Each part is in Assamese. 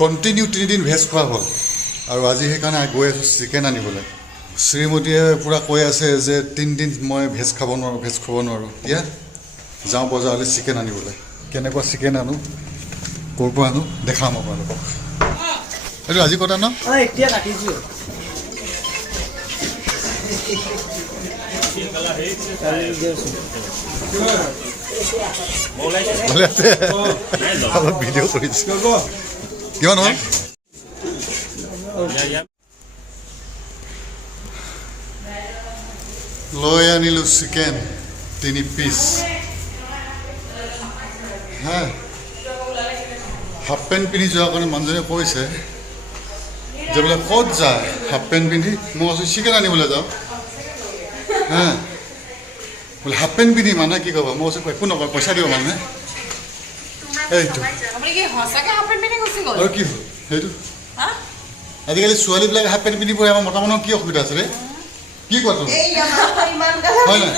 কণ্টিনিউ 3 দিন ভেজ খোৱা হ'ল আৰু আজি সেইকাৰণে গৈ আছোঁ চিকেন আনিবলৈ শ্ৰীমতীয়ে পূৰা কৈ আছে যে 3 দিন মই ভেজ খাব নোৱাৰোঁ এতিয়া যাওঁ বজাৰলৈ চিকেন আনিবলৈ কেনেকুৱা চিকেন আনো ক'ৰ পৰা আনো দেখাম আপোনালোকক এইটো আজি কটা ন এতিয়া কাটিছোঁ অলপ ভিডিঅ' কৰিছোঁ কিমান হ'ল লৈ আনিলোঁ চিকেন 3 পিচ হা হাফ পেণ্ট পিন্ধি যোৱাৰ কাৰণে মানুহজনে কৈছে যে বোলে ক'ত যায় হাফ পেণ্ট পিন্ধি মই কৈছোঁ চিকেন আনিবলৈ যাওঁ হা বোলে হাফ পেণ্ট পিন্ধি মানুহে কি ক'ব মই কৈছোঁ একো নকয় পইচা দিব মানুহে এইটো আৰু কি হ'ল সেইটো আজিকালি ছোৱালীবিলাকে হাফ পেণ্ট পিন্ধি পঢ়ে আমাৰ মতা মানুহৰ কি অসুবিধা আছে ৰে কি কোৱা তুমি হয় নাই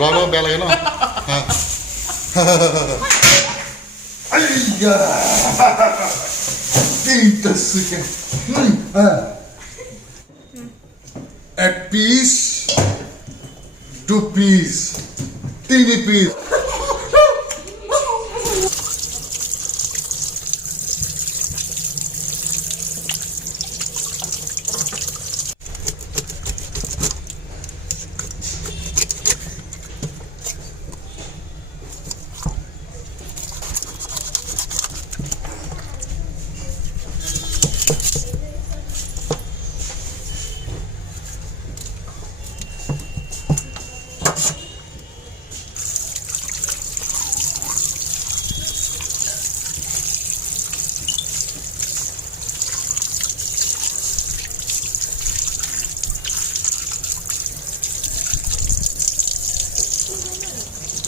ল'ৰা বেয়া লাগে ন এক পিস 2 পিস 3 পিস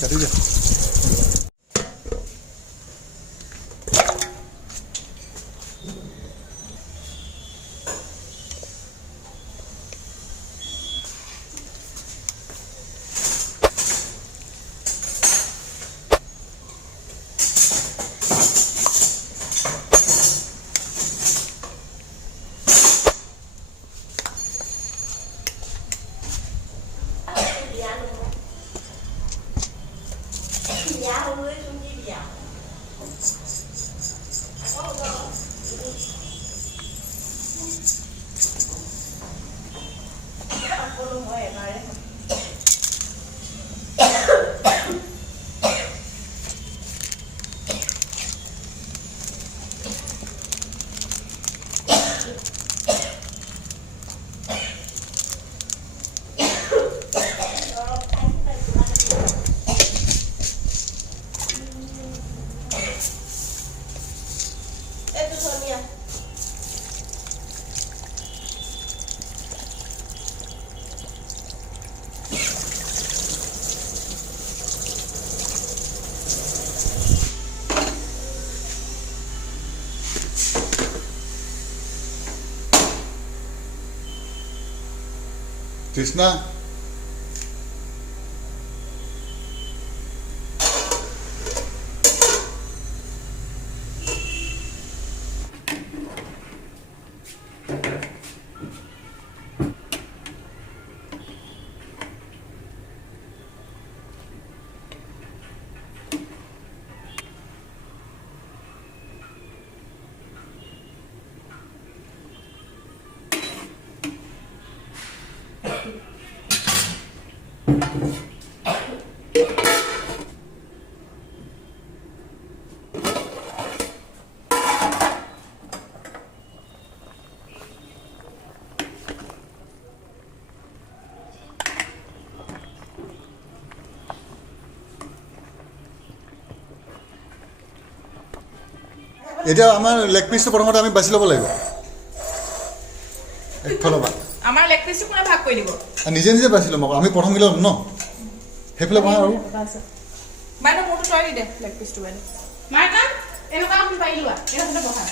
কাটি দিয়া কৃষ্ণা এতিয়া আমাৰ লেগ পিসটো প্ৰথমতে আমি বাছি ল'ব লাগিব একফালৰ পৰা আমাৰ লেগ পিসটো কোনে ভাগ কৰি দিব নিজে নিজে বাছি ল'ম আমি প্ৰথম গিলা ন সেইফালে বহা আৰু বাইদেউ মোৰটো তই দি দে লেগ পিসটো বাইদেউ মাৰ কাম এনেকুৱা আমি পাই লোৱা এনেকুৱা বহা